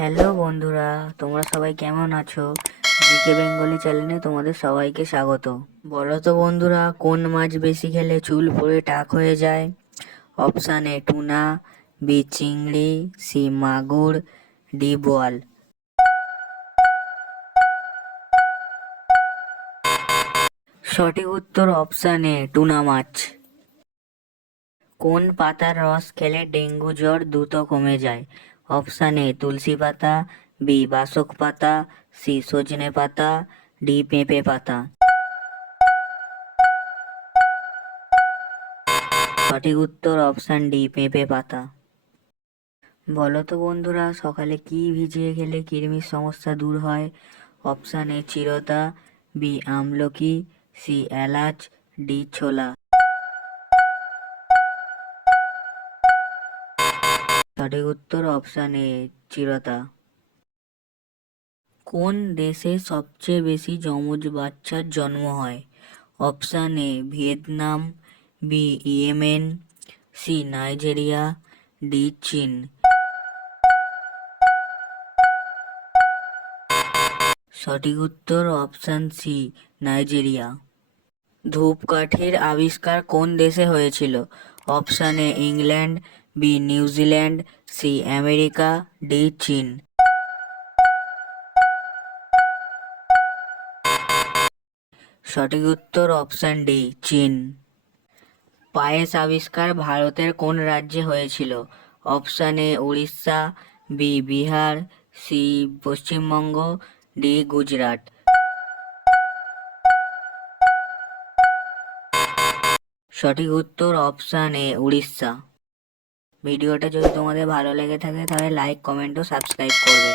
Hello বন্ধুরা, তোমরা সবাই কেমন আছো? জিকে বেঙ্গলি চ্যানেলে তোমাদের সবাইকে স্বাগত। বলো তো বন্ধুরা, কোন মাছ বেশি খেলে চুল পড়ে টাক হয়ে যায়? অপশান এ টুনা, বি চিংড়ি, সি মাগুর, ডি বোয়াল। সঠিক উত্তর অপশান এ টুনা মাছ। কোন পাতার রস খেলে ডেঙ্গু জ্বর দ্রুত কমে যায়? অপশান এ তুলসী পাতা, বি বাসক পাতা, সি সজনে পাতা, ডি পেঁপে পাতা। সঠিক উত্তর অপশান ডি পেঁপে পাতা। বলো তো বন্ধুরা, সকালে কি ভিজিয়ে খেলে কৃমির সমস্যা দূর হয়? অপশান এ চিরতা, বি আমলকি, সি এলাচ, ডি ছোলা। সঠিক উত্তর অপশান এ চিরতা। কোন দেশে সবচেয়ে বেশি যমজ বাচ্চার জন্ম হয়? Option A Vietnam, B Yemen, C Nigeria, D চীন। সঠিক উত্তর অপশান সি নাইজেরিয়া। ধূপকাঠির আবিষ্কার কোন দেশে হয়েছিল? Option A England, B New Zealand, C America, D চীন। সঠিক উত্তর অপশান ডি চীন। পায়েস আবিষ্কার ভারতের কোন রাজ্যে হয়েছিল? Option A Orissa, B Bihar, C Paschimbanga, D Gujarat. সঠিক উত্তর অপশান এ উড়িষ্যা। ভিডিওটা যদি তোমাদের ভালো লেগে থাকে তাহলে লাইক, কমেন্ট ও সাবস্ক্রাইব করবে।